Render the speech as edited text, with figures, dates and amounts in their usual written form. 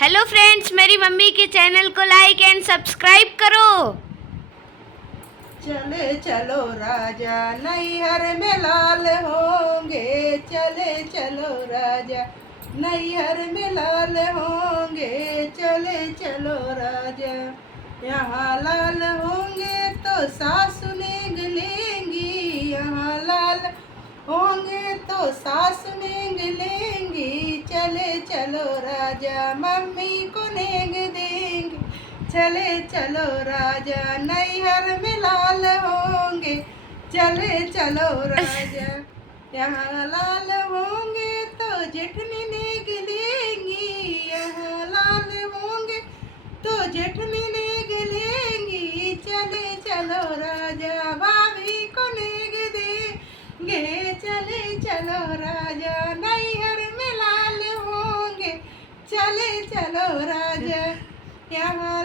Hello friends, मेरी mummy के channel को लाइक एंड सब्सक्राइब करो। चले चलो राजा नैहर में लाल होंगे, चले चलो राजा नैहर में लाल होंगे, चले चलो राजा। यहाँ लाल होंगे तो सासु नेग लेंगी, यहाँ लाल होंगे तो सासु नेग लेंगी, चले चलो राजा मम्मी को नेग देंगे, चले चलो राजा नैहर में लाल होंगे, चले चलो राजा। यहाँ लाल होंगे तो जेठनी नेग लेंगी, यहाँ लाल होंगे तो जेठनी नेग लेंगी, चले चलो राजा भाभी को नेग देंगे, चले चलो राजा नैहर में लाल होंगे, चले चलो राजा। यहाँ